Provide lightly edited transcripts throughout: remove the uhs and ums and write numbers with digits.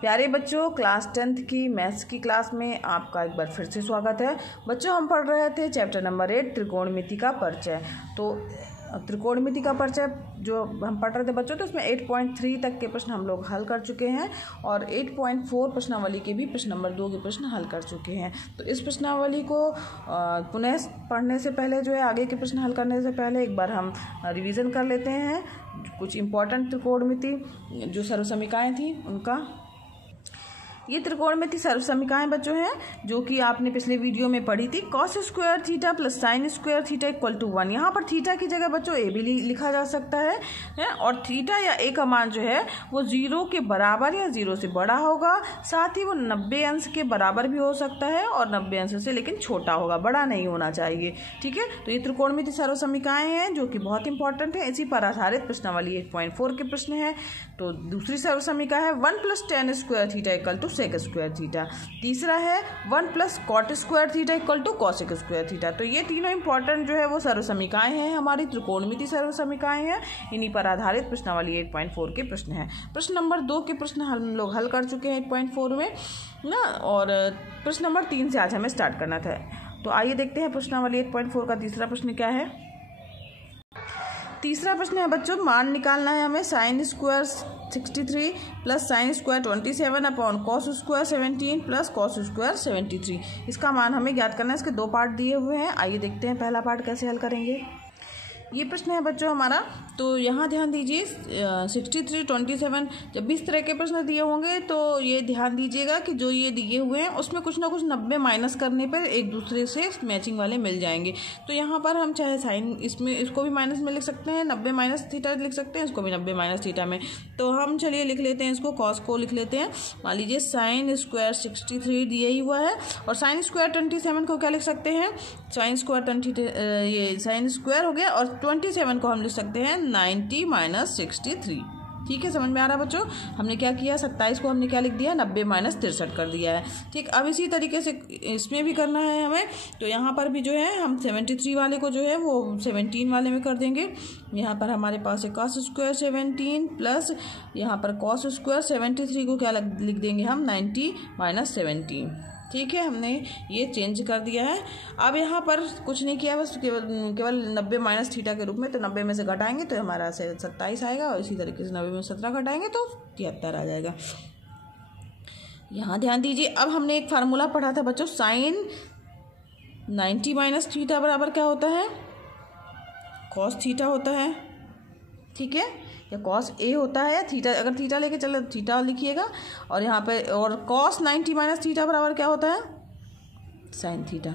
प्यारे बच्चों, class 10th की मैथ्स की क्लास में आपका एक बार फिर से स्वागत है। बच्चों, हम पढ़ रहे थे चैप्टर नंबर 8 त्रिकोणमिति का परिचय। तो त्रिकोणमिति का परिचय जो हम पढ़ रहे थे बच्चों, तो इसमें 8.3 तक के प्रश्न हम लोग हल कर चुके हैं और 8.4 प्रश्नावली के भी प्रश्न नंबर 2 के प्रश्न हल कर चुके हैं। तो इस प्रश्नावली को पुनः पढ़ने से पहले जो है, आगे के प्रश्न हल करने से पहले एक बार हम रिवीजन कर लेते हैं कुछ इम्पोर्टेंट त्रिकोणमिति जो सर्वसमीकाएँ थी उनका। ये त्रिकोणमिति सर्वसमीकाएं बच्चों हैं जो कि आपने पिछले वीडियो में पढ़ी थी। Cos square theta plus sine square theta equal to 1। यहाँ पर थीटा की जगह बच्चों ए भी लिखा जा सकता है और थीटा या ए का मान जो है वो 0 के बराबर या 0 से बड़ा होगा। साथ ही वो 90 अंश के बराबर भी हो सकता है और 90 अंश से लेकिन छोटा होगा, बड़ा नहीं होना चाहिए। ठीक है, तो ये त्रिकोणमिति सर्वसमीकाएं हैं जो कि बहुत इंपॉर्टेंट है। इसी पर आधारित प्रश्नावली 8.4 के प्रश्न है। तो दूसरी सर्वसमीका है 1 + tan square theta equal to sec square theta. तीसरा है 1 + cot square theta equal to cosec square theta. तो ये तीनों इंपॉर्टेंट जो है वो सर्वसमीकाएं हैं, हमारी त्रिकोणमिति सर्वसमीकाएं हैं। इन्हीं पर आधारित प्रश्नावली 8.4 के प्रश्न है। प्रश्न नंबर 2 के प्रश्न हम लोग हल कर चुके हैं 8.4 में ना, और प्रश्न नंबर 3 से आज हमें स्टार्ट करना था। तो आइए देखते हैं प्रश्नावली 8.4 का तीसरा प्रश्न क्या है। तीसरा प्रश्न है बच्चों, मान निकालना है हमें sine square 63 plus sine square 27 upon cos square 17 plus cos square 73। इसका मान हमें ज्ञात करना है। इसके 2 पार्ट दिए हुए हैं। आइए देखते हैं पहला पार्ट कैसे हल करेंगे। ये प्रश्न है बच्चों हमारा। तो यहाँ ध्यान दीजिए 63, 27 जब भी इस तरह के प्रश्न दिए होंगे तो ये ध्यान दीजिएगा कि जो ये दिए हुए हैं उसमें कुछ ना कुछ 90 माइनस करने पर एक दूसरे से मैचिंग वाले मिल जाएंगे। तो यहाँ पर हम चाहे साइन इसमें इसको भी माइनस में लिख सकते हैं, 90 माइनस थीटा लिख सकते हैं, इसको भी 90 माइनस थीटा में। तो हम चलिए लिख लेते हैं, इसको कॉस को लिख लेते हैं। मान लीजिए साइन स्क्वायर 63 दिया ही हुआ है और साइन स्क्वायर 27 को क्या लिख सकते हैं, साइन स्क्वायर 20 ये साइन स्क्वायर हो गया और 27 को हम लिख सकते हैं 90 माइनस 63। ठीक है, समझ में आ रहा है बच्चों। हमने क्या किया, 27 को हमने क्या लिख दिया, 90 माइनस 63 कर दिया है। ठीक, अब इसी तरीके से इसमें भी करना है हमें। तो यहाँ पर भी जो है हम 73 वाले को जो है वो 17 वाले में कर देंगे। यहाँ पर हमारे पास है कॉस स्क्वायर 17 प्लस यहाँ पर कॉस स्क्वायर 73 को क्या लिख देंगे हम, 90 माइनस 17। ठीक है, हमने ये चेंज कर दिया है। अब यहाँ पर कुछ नहीं किया, बस केवल 90 माइनस थीटा के रूप में। तो 90 में से घटाएंगे तो हमारा 27 आएगा और इसी तरीके से 90 में 17 घटाएंगे तो 73 आ जाएगा। यहाँ ध्यान दीजिए, अब हमने एक फार्मूला पढ़ा था बच्चों, साइन 90 माइनस थीटा बराबर क्या होता है, कॉस थीटा होता है। ठीक है, या कॉस ए होता है या थीटा, अगर थीटा लेके चले थीटा लिखिएगा। और यहाँ पे और कॉस 90 माइनस थीटा बराबर क्या होता है, साइन थीटा।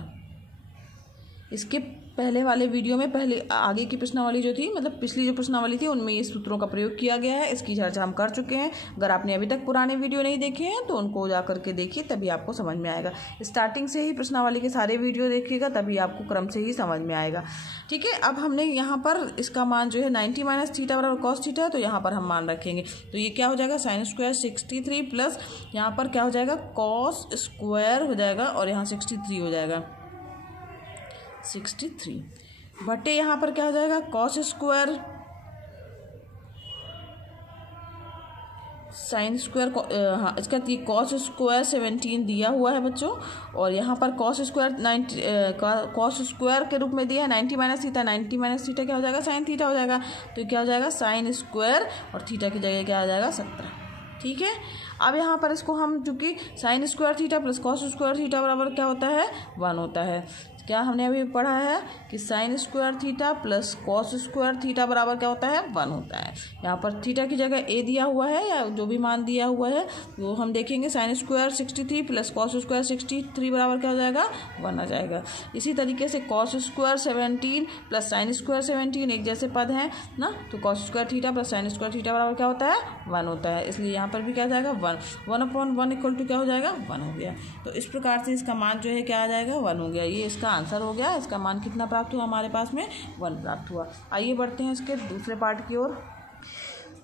इसके पहले वाले वीडियो में पहले आगे की प्रश्नावली जो थी, मतलब पिछली जो प्रश्नावली थी, उनमें ये सूत्रों का प्रयोग किया गया है। इसकी चर्चा हम कर चुके हैं। अगर आपने अभी तक पुराने वीडियो नहीं देखे हैं तो उनको जा करके देखिए, तभी आपको समझ में आएगा। स्टार्टिंग से ही प्रश्नावली के सारे वीडियो देखिएगा, तभी आपको क्रम से ही समझ में आएगा। ठीक है, अब हमने यहाँ पर इसका मान जो है 90 माइनस थीटा बराबर कॉस थीटा, तो यहाँ पर हम मान रखेंगे। तो ये क्या हो जाएगा, साइन स्क्वायर 63 प्लस यहाँ पर क्या हो जाएगा, कॉस स्क्वायर हो जाएगा और यहाँ 63 हो जाएगा, 63 बटे यहाँ पर क्या हो जाएगा, कॉस स्क्वायर साइन स्क्वायर, हाँ इसका कॉस स्क्वायर 17 दिया हुआ है बच्चों और यहाँ पर कॉस स्क्वायर 90 कॉस स्क्वायर के रूप में दिया है 90 माइनस थीटा। 90 माइनस थीटा क्या हो जाएगा, साइन थीटा हो जाएगा। तो क्या हो जाएगा, साइन स्क्वायर और थीटा की जगह क्या हो जाएगा, 17। ठीक है, अब यहाँ पर इसको हम चूँकि sign square theta plus cos square theta बराबर क्या होता है, 1 होता है। क्या हमने अभी पढ़ा है कि sign square theta plus cos square theta बराबर क्या होता है, 1 होता है। यहाँ पर थीटा की जगह ए दिया हुआ है या जो भी मान दिया हुआ है वो हम देखेंगे। Sine square 63 plus cos square 63 बराबर क्या हो जाएगा, 1 आ जाएगा। इसी तरीके से cos square 17 plus sine square 17 एक जैसे पद हैं ना, तो cos square theta plus sine square theta बराबर क्या होता है, 1 होता है। इसलिए यहाँ पर भी क्या आ जाएगा, 1/1 इक्वल टू क्या हो जाएगा, 1 हो गया। तो इस प्रकार से इसका मान जो है क्या आ जाएगा, 1 हो गया। ये इसका आंसर हो गया। इसका मान कितना प्राप्त हुआ हमारे पास में, 1 प्राप्त हुआ। आइए बढ़ते हैं इसके दूसरे पार्ट की ओर।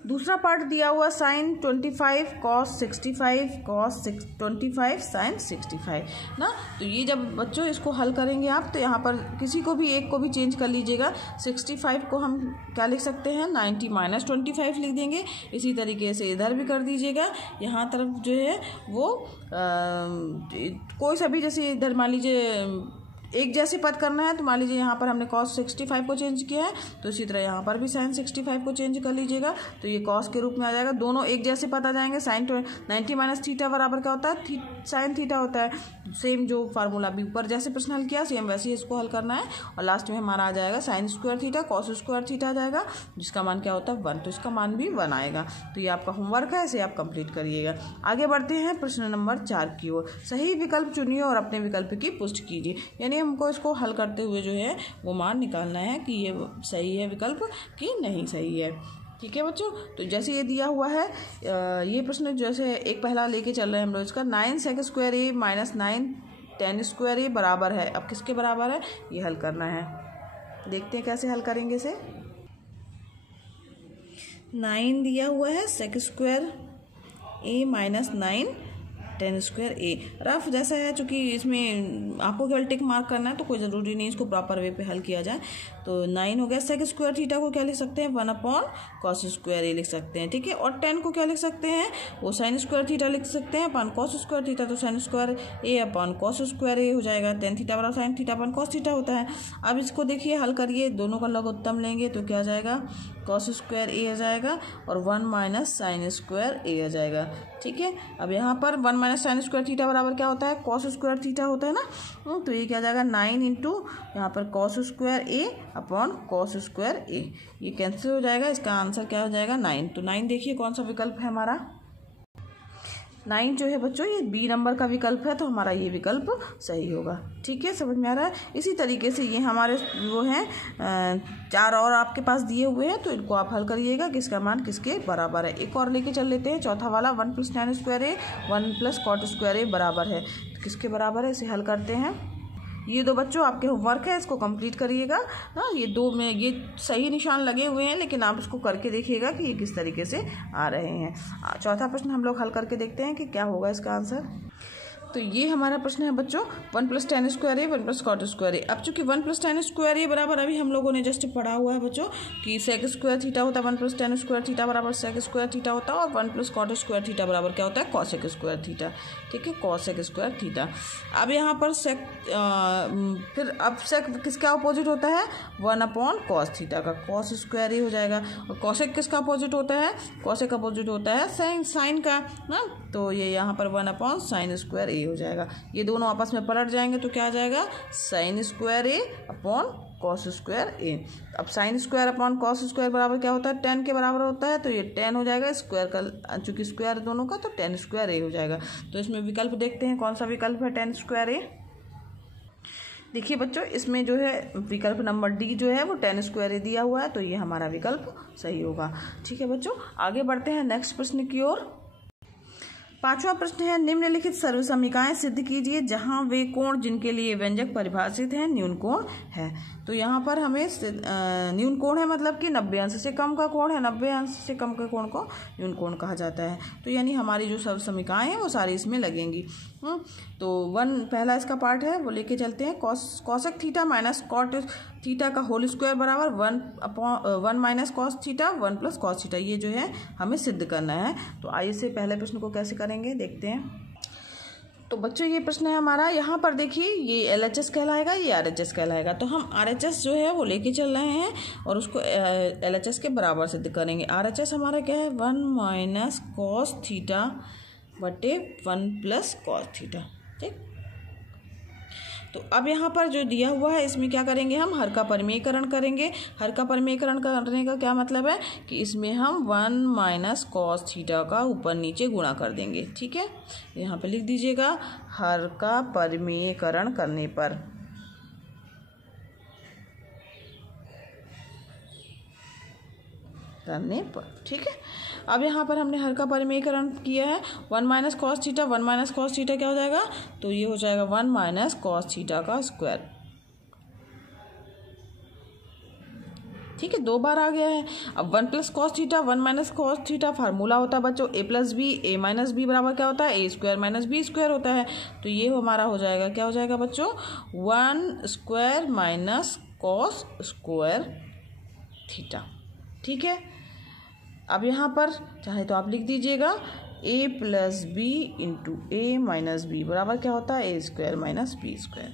दूसरा पार्ट दिया हुआ साइन 25 कॉस 65 कॉस 25 साइन 65 ना। तो ये जब बच्चों इसको हल करेंगे आप, तो यहाँ पर किसी को भी एक को भी चेंज कर लीजिएगा। 65 को हम क्या लिख सकते हैं, 90 माइनस 25 लिख देंगे। इसी तरीके से इधर भी कर दीजिएगा। यहाँ तरफ जो है वो कोई सा भी, जैसे इधर मान लीजिए एक जैसे पद करना है, तो मान लीजिए यहाँ पर हमने cos 65 को चेंज किया है, तो इसी तरह यहाँ पर भी sin 65 को चेंज कर लीजिएगा। तो ये cos के रूप में आ जाएगा। दोनों एक जैसे पद आ जाएंगे। sin 90 माइनस थीटा बराबर क्या होता है, sin थीटा होता है। सेम जो फार्मूला भी ऊपर जैसे प्रश्न हल किया, सेम वैसे ही इसको हल करना है। और लास्ट में हमारा आ जाएगा sin square theta cos square theta आ जाएगा, जिसका मान क्या होता है 1। तो इसका मान भी 1 आएगा। तो ये आपका होमवर्क है, इसे आप कंप्लीट करिएगा। आगे बढ़ते हैं प्रश्न नंबर 4 की ओर। सही विकल्प चुनिए और अपने विकल्प की पुष्टि कीजिए। यानी हमको इसको हल करते हुए जो है वो मान निकालना है कि ये सही है विकल्प कि नहीं सही है। ठीक है बच्चों, तो जैसे ये दिया हुआ है, ये प्रश्न जैसे एक पहला लेके चल रहे हैं हम लोग इसका, 9 सेक स्क्वायर ए माइनस 9 10 स्क्वायर ए बराबर है। अब किसके बराबर है ये हल करना है। देखते हैं कैसे हल करेंगे इसे। 9 दिया हुआ है सेक स्क्वायर ए माइनस 9 10 स्क्वायर ए। रफ जैसा है, चूँकि इसमें आपको केवल टिक मार्क करना है, तो कोई ज़रूरी नहीं इसको प्रॉपर वे पे हल किया जाए। तो 9 हो गया। सेक स्क्वायर थीटा को क्या लिख सकते हैं, 1 अपॉन कॉस स्क्वायर ए लिख सकते हैं। ठीक है, और 10 को क्या लिख सकते हैं, वो साइन स्क्वायर थीटा लिख सकते हैं अपॉन कॉस स्क्वायर थीटा। तो साइन स्क्वायर ए अपॉन कॉस स्क्वायर ए हो जाएगा। 10 थीटा बराबर sine theta upon cos theta होता है। अब इसको देखिए हल करिए, दोनों का लघुत्तम लेंगे तो क्या आ जाएगा, कॉस स्क्वायर ए आ जाएगा और 1 माइनस साइन स्क्वायर ए आ जाएगा। ठीक है, अब यहाँ पर 1 माइनस साइन स्क्वायर थीटा बराबर क्या होता है, कॉस स्क्वायर थीटा होता है ना। तो ये क्या आ जाएगा 9 इंटू यहाँ पर कॉस स्क्वायर ए अपॉन कॉस स्क्वायर ए। ये कैंसिल हो जाएगा। इसका आंसर क्या हो जाएगा 9। तो 9 देखिए कौन सा विकल्प है हमारा। 9 जो है बच्चों ये बी नंबर का विकल्प है, तो हमारा ये विकल्प सही होगा। ठीक है, समझ में आ रहा है। इसी तरीके से ये हमारे वो हैं 4 और आपके पास दिए हुए हैं, तो इनको आप हल करिएगा किसका मान किसके बराबर है। एक और लेके चल लेते हैं, चौथा वाला 1 प्लस tan स्क्वायर ए 1 प्लस कॉट स्क्वायर ए बराबर है। तो किसके बराबर है, इसे हल करते हैं। ये दो बच्चों आपके होमवर्क है, इसको कंप्लीट करिएगा ना। ये दो में ये सही निशान लगे हुए हैं, लेकिन आप इसको करके देखिएगा कि ये किस तरीके से आ रहे हैं। चौथा प्रश्न हम लोग हल करके देखते हैं कि क्या होगा इसका आंसर। तो ये हमारा प्रश्न है बच्चों 1 प्लस tan स्क्वायर ए 1 प्लस कॉट स्क्वायर ए। अब चूंकि 1 प्लस tan स्क्वायर ए बराबर अभी हम लोगों ने जस्ट पढ़ा हुआ है बच्चों कि सेक स्क्वायर थीटा होता है 1 प्लस tan स्क्वायर थीटा बराबर सेक स्क्वायर थीटा होता है, और 1 प्लस कॉट स्क्वायर थीटा बराबर क्या होता है, कॉसेक स्क्वायर थीटा। ठीक है, कॉसेक स्क्वायर थीटा। अब यहाँ पर सेक फिर अब सेक किसका अपोजिट होता है, 1 अपॉन कॉस थीटा का, कॉस स्क्वायर ए हो जाएगा। और कॉसेक किसका अपोजिट होता है, कॉसेक अपोजिट होता है साइन का ना। तो ये यहाँ पर 1 अपॉन साइन स्क्वायर ए हो जाएगा। ये दोनों आपस में पलट जाएंगे तो क्या आ जाएगा, साइन स्क्वायर ए अपॉन कॉस स्क्वायर ए। अब sine square upon cos square बराबर क्या होता है, 10 के बराबर होता है। तो ये 10 हो जाएगा स्क्वायर का, चूंकि स्क्वायर दोनों का, तो 10 स्क्वायर ए हो जाएगा। तो इसमें विकल्प देखते हैं कौन सा विकल्प है 10 स्क्वायर ए। देखिए बच्चों इसमें जो है विकल्प नंबर डी जो है वो 10 स्क्वायर ए दिया हुआ है, तो ये हमारा विकल्प सही होगा। ठीक है बच्चों, आगे बढ़ते हैं नेक्स्ट प्रश्न की ओर। 5वां प्रश्न है, निम्नलिखित सर्वसमीकाएं सिद्ध कीजिए जहां वे कोण जिनके लिए व्यंजक परिभाषित है न्यून कोण है। तो यहाँ पर हमें न्यून कोण है मतलब कि 90 अंश से कम का कोण है, 90 अंश से कम के कोण को न्यून कोण कहा जाता है। तो यानी हमारी जो सर्वसमीकाएं हैं वो सारी इसमें लगेंगी। तो 1 पहला इसका पार्ट है वो लेके चलते हैं। Cosec theta minus cot theta का होल स्क्वायर बराबर 1 minus cos theta 1 plus cos theta, ये जो है हमें सिद्ध करना है। तो आइए से पहले प्रश्न को कैसे करेंगे देखते हैं। तो बच्चों ये प्रश्न है हमारा, यहाँ पर देखिए ये LHS कहलाएगा, ये RHS कहलाएगा। तो हम RHS जो है वो लेके चल रहे हैं और उसको LHS के बराबर सिद्ध करेंगे। RHS हमारा क्या है, 1 माइनस कॉस थीटा बटे 1 प्लस कॉस थीटा। ठीक, तो अब यहाँ पर जो दिया हुआ है इसमें क्या करेंगे, हम हर का परिमेयकरण करेंगे। हर का परिमेयकरण करने का क्या मतलब है कि इसमें हम 1 माइनस कॉस थीटा का ऊपर नीचे गुणा कर देंगे। ठीक है, यहाँ पे लिख दीजिएगा हर का परिमेयकरण करने पर। ठीक है, अब यहाँ पर हमने हर का परिमेयकरण किया है। 1 minus cos theta 1 minus cos theta क्या हो जाएगा, तो ये हो जाएगा 1 माइनस कॉस थीटा का स्क्वायर। ठीक है, 2 बार आ गया है। अब 1 plus cos theta 1 minus cos theta formula होता है बच्चों ए प्लस बी, ए माइनस बी बराबर क्या होता है ए स्क्वायर माइनस बी स्क्वायर होता है। तो ये हमारा हो जाएगा, क्या हो जाएगा बच्चों, 1 square minus cos square theta. ठीक है, अब यहाँ पर चाहे तो आप लिख दीजिएगा ए प्लस बी इंटू ए माइनस बी बराबर क्या होता है ए स्क्वायर माइनस बी स्क्वायर।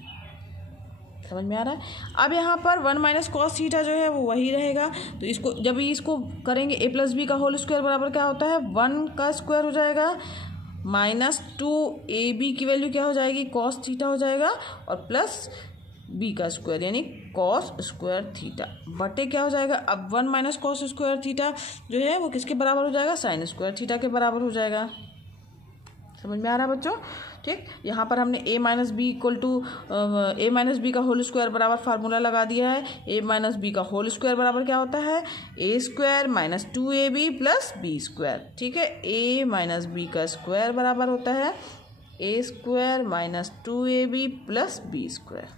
समझ में आ रहा है। अब यहाँ पर 1 माइनस कॉस थीटा जो है वो वही रहेगा। तो इसको जब इसको करेंगे ए प्लस बी का होल स्क्वायर बराबर क्या होता है 1 का स्क्वायर हो जाएगा माइनस 2 ए बी की वैल्यू क्या हो जाएगी कॉस थीटा हो जाएगा और प्लस बी का स्क्वायर यानी कॉस स्क्वायर थीटा बटे क्या हो जाएगा। अब 1 माइनस कॉस स्क्वायर थीटा जो है वो किसके बराबर हो जाएगा साइन स्क्वायर थीटा के बराबर हो जाएगा। समझ में आ रहा है बच्चों। ठीक, यहाँ पर हमने a minus B equal to A minus B का होल स्क्वायर बराबर फार्मूला लगा दिया है। a माइनस बी का होल स्क्वायर बराबर क्या होता है a square minus 2ab plus B square. ठीक है, a माइनस बी का स्क्वायर बराबर होता है a square minus 2ab plus B square.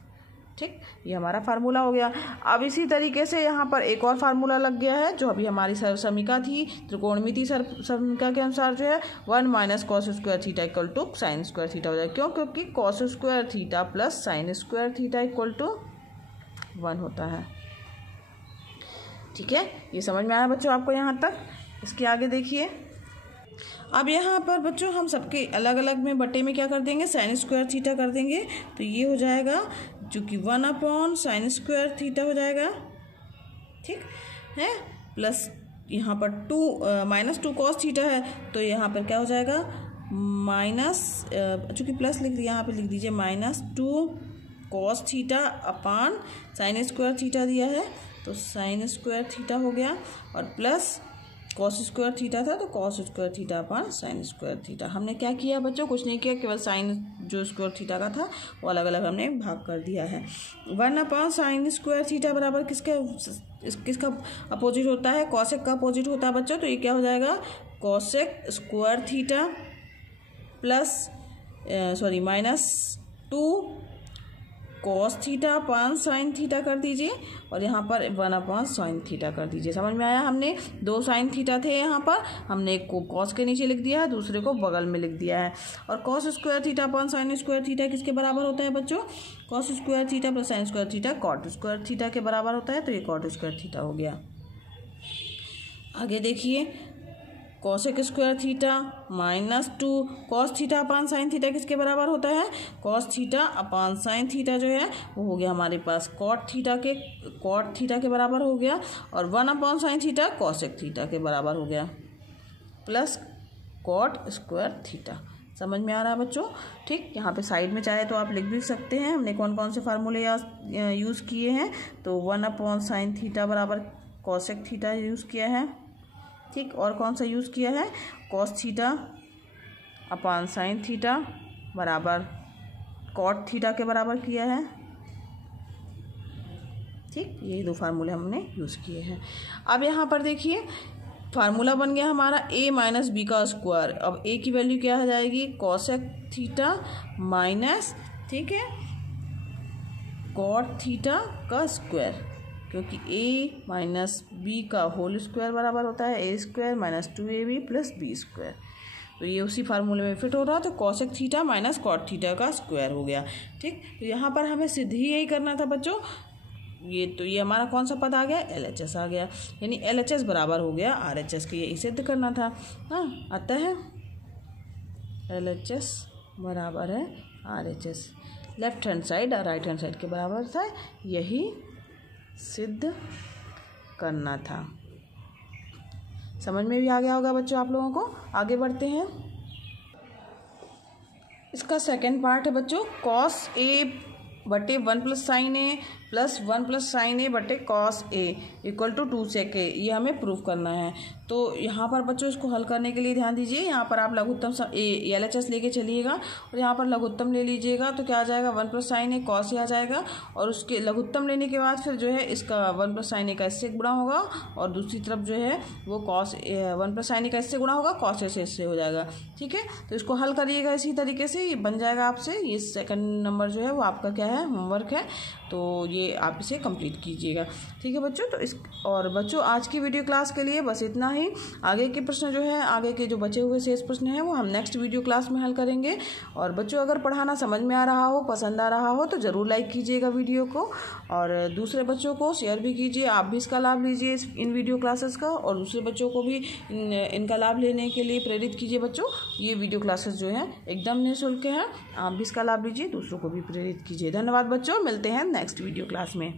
ठीक, ये हमारा फार्मूला हो गया। अब इसी तरीके से यहाँ पर एक और फार्मूला लग गया है जो अभी हमारी समीका थी, त्रिकोणमिति समीका के अनुसार जो है 1 minus cos square theta equal to sine square theta हो जाएगा। क्यों? क्योंकि cos square theta plus sine square theta equal to 1 होता है। ठीक है, ये समझ में आया बच्चों आपको यहाँ तक। इसके आगे देखिए, अब यहाँ पर बच्चों हम सबके अलग अलग में बटे में क्या कर देंगे साइन स्क्वायर थीटा कर देंगे। तो ये हो जाएगा जो कि 1 अपॉन साइन स्क्वायर थीटा हो जाएगा। ठीक है, प्लस यहाँ पर 2 माइनस 2 कॉस थीटा है तो यहाँ पर क्या हो जाएगा माइनस, चूँकि प्लस लिख दिया यहाँ पर लिख दीजिए minus 2 cos theta upon sine square theta दिया है तो साइन स्क्वायर थीटा हो गया और प्लस कॉस स्क्वायर थीटा था तो cos square theta upon sine square theta. हमने क्या किया बच्चों, कुछ नहीं किया, केवल साइन जो स्क्वायर थीटा का था वो अलग अलग हमने भाग कर दिया है। 1 अपॉन साइन स्क्वायर थीटा बराबर किसका अपोजिट होता है कॉसेक का अपोजिट होता है बच्चों। तो ये क्या हो जाएगा cosec square theta plus minus 2 cos theta upon sine theta कर दीजिए और यहाँ पर 1 अपॉन साइन थीटा कर दीजिए। समझ में आया। हमने 2 साइन थीटा थे यहाँ पर, हमने एक को कॉस के नीचे लिख दिया है दूसरे को बगल में लिख दिया है। और cos square theta upon sine square theta किसके बराबर होता है बच्चों cos square theta plus sine square theta cot square theta के बराबर होता है। तो ये कॉट स्क्वायर थीटा हो गया। आगे देखिए cosec square theta minus 2 cos theta upon sine theta किसके बराबर होता है cos theta upon sine theta जो है वो हो गया हमारे पास कॉट थीटा के बराबर हो गया और 1 upon sine theta cosec theta के बराबर हो गया प्लस कॉट स्क्वायर थीटा। समझ में आ रहा है बच्चों। ठीक, यहाँ पे साइड में चाहे तो आप लिख भी सकते हैं हमने कौन कौन से फार्मूले यूज़ किए हैं। तो 1 अपॉन साइन थीटा बराबर कॉसेक थीटा यूज़ किया है। ठीक, और कौन सा यूज़ किया है cos theta upon sine theta बराबर कॉट थीटा के बराबर किया है। ठीक, यही 2 फार्मूले हमने यूज़ किए हैं। अब यहाँ पर देखिए फार्मूला बन गया हमारा a माइनस बी का स्क्वायर। अब a की वैल्यू क्या हो जाएगी कॉसेक थीटा माइनस ठीक है कॉट थीटा का स्क्वायर, क्योंकि a माइनस बी का होल स्क्वायर बराबर होता है a square minus 2ab plus B square. तो ये उसी फार्मूले में फिट हो रहा है। तो cosec theta minus cot theta का स्क्वायर हो गया। ठीक, तो यहाँ पर हमें सिद्ध ही यही करना था बच्चों। ये हमारा कौन सा पद आ गया LHS आ गया, यानी LHS बराबर हो गया RHS के, यही सिद्ध करना था। हाँ, आता है LHS बराबर है RHS, लेफ्ट हैंड साइड और राइट हैंड साइड के बराबर था, यही सिद्ध करना था। समझ में भी आ गया होगा बच्चों आप लोगों को। आगे बढ़ते हैं। इसका सेकंड पार्ट है बच्चों कॉस A बटे 1 plus sine A plus 1 plus sine A बटे cos A equal to 2 sec A। ये हमें प्रूफ करना है। तो यहाँ पर बच्चों इसको हल करने के लिए ध्यान दीजिए, यहाँ पर आप लघुत्तम LHS लेके चलिएगा और यहाँ पर लघुत्तम ले लीजिएगा। तो क्या आ जाएगा 1 plus sine A cos A आ जाएगा और उसके लघुत्तम लेने के बाद फिर जो है इसका 1 प्लस साइन A का इससे गुणा होगा और दूसरी तरफ जो है वो कॉस 1 प्लस साइन A का इससे गुणा होगा, कॉस A से इससे हो जाएगा। ठीक है, तो इसको हल करिएगा इसी तरीके से, ये बन जाएगा आपसे। ये सेकंड नंबर जो है वो आपका क्या है होमवर्क है। तो ये आप इसे कंप्लीट कीजिएगा। ठीक है बच्चों, तो बच्चों आज की वीडियो क्लास के लिए बस इतना ही। आगे के प्रश्न जो है, आगे के जो बचे हुए शेष प्रश्न हैं वो हम नेक्स्ट वीडियो क्लास में हल करेंगे। और बच्चों अगर पढ़ाना समझ में आ रहा हो, पसंद आ रहा हो तो ज़रूर लाइक कीजिएगा वीडियो को, और दूसरे बच्चों को शेयर भी कीजिए। आप भी इसका लाभ लीजिए इन वीडियो क्लासेस का, और दूसरे बच्चों को भी इनका लाभ लेने के लिए प्रेरित कीजिए। बच्चों ये वीडियो क्लासेस जो हैं एकदम निःशुल्क हैं, आप भी इसका लाभ लीजिए, दूसरों को भी प्रेरित कीजिए। धन्यवाद बच्चों, मिलते हैं नेक्स्ट वीडियो क्लास में।